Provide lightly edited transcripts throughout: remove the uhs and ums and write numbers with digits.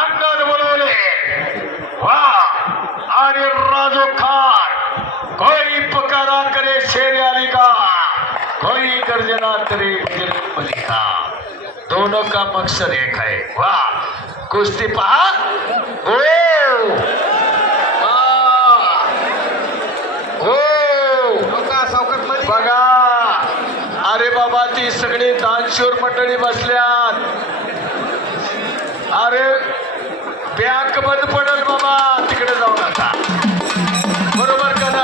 अंगद बोलवले वा आणि राजू खान कोई पुकारा करे शेर अली का कोई गर्जना करे मलिका दोनों का मकसद एक है वाह कुस्ती पहा ओ बघा अरे बाबा ती सगळी दानशूर मंडळी बसल्यात अरे बँक बंद पडेल बाबा तिकडे जाऊ नका बरोबर का ना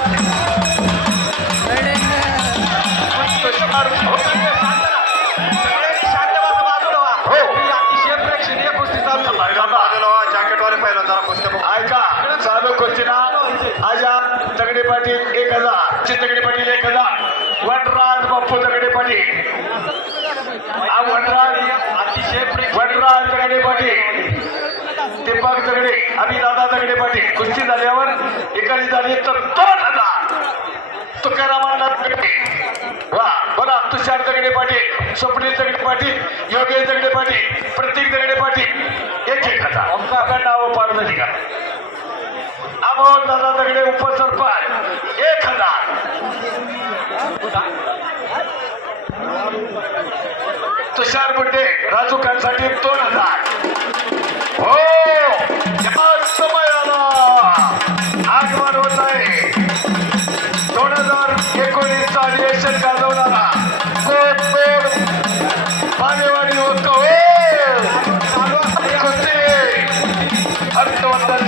ऐका चालू कुस्तीला आजा दगडे पाटील 1000 दगडे पाटील 1000 वनराज बाप्पू दगडे पाटील वनराज दगडे पाटील दीपक दगडे अभिदादा दगडे पाटील कुस्ती झाल्यावर एकाची झाली तर 2000 तुकारामांना दगडे वा बोला तुषार दगडे पाटील स्वप्नील दगडे पाटील योगेश दगडे पाटील प्रतीक दगडे पाटील 1000 आपलं नाव पाडलं का अमोल दादा दगडे उपसरपंच 1000 तुषार बुड्डे राजू खानसाठी 2000 हो समयाला आगमन होत आहे 2019 अधिवेशन गाजवणारा मानेवाडी होतो हर्षवर्धन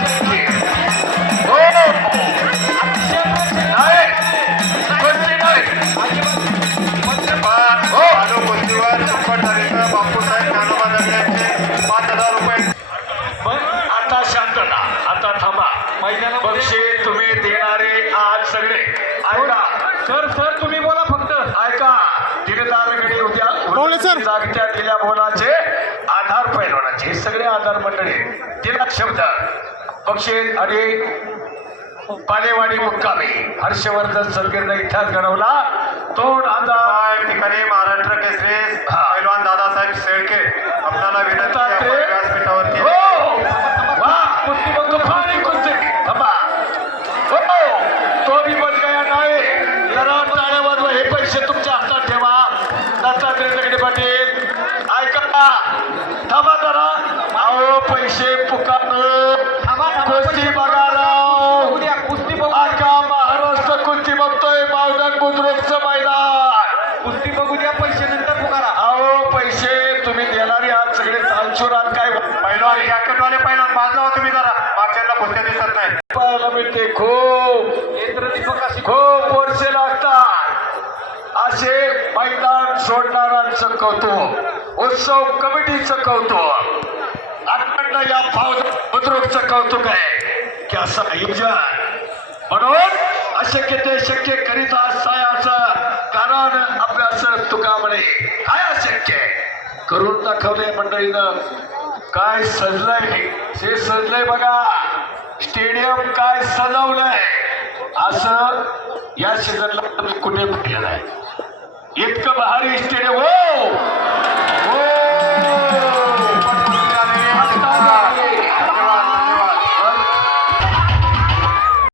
आता शांतता आता थांबा मैदाना बक्षीस तुम्ही देणारे आज सगळे ऐका सर तुम्ही बोला फक्त ऐका दिलदारकडे उद्या जागत्या दिल्या बोलाचे आधार पैलवानाचे सगळे आधार मंडळी तिला शब्द बक्षीस आणि पालेवाडी मुक्कामी हर्षवर्धन सलगीरने इतिहास घडवला 2000 ठिकाणी महाराष्ट्र केसरी पैलवान दादासाहेब शेळके आपल्याला विनंती व्यासपीठावरती कुस्ती बघतो फारी कुस्ती थांबा तो भी बच गया नाही जरा टाळ्या वाजवा हे पैसे तुमच्या हातात ठेवा दत्तात्रय दगडे पाटील ऐका थांबा जरा अहो पैसे पुकार कुस्ती बघायला उद्या कुस्ती बघा महाराष्ट्र कुस्ती बघतोय मावदान बुद्रुकचं मैदान कुस्ती बघू द्या पैसे नंतर पुकारा अहो पैसे तुम्ही देणारे आज सगळे चालचूर आज काय पैलवान जॅकेटवाले पैलवान बाजला तुम्ही जरा मागच्याला कुस्त्या दिसत नाही पाहायला मिळते खूप वर्षे लागतात असे मैदान सोडणाऱ्यांचं कौतुक उत्सव कमिटीचं कौतुक आत्मंड या बुद्रुकचं कौतुक आहे की असं आयोजन म्हणून अशक्य ते शक्य करीत असं कारण अभ्यास तुका म्हणे काय अशक्य करून दाखवले मंडळीनं काय सजलंय ते सजलंय बघा स्टेडियम काय सजवलंय असं या सीझनला तुम्ही कुठे पाहिलं नाही इतकं भारी स्टेडियम हो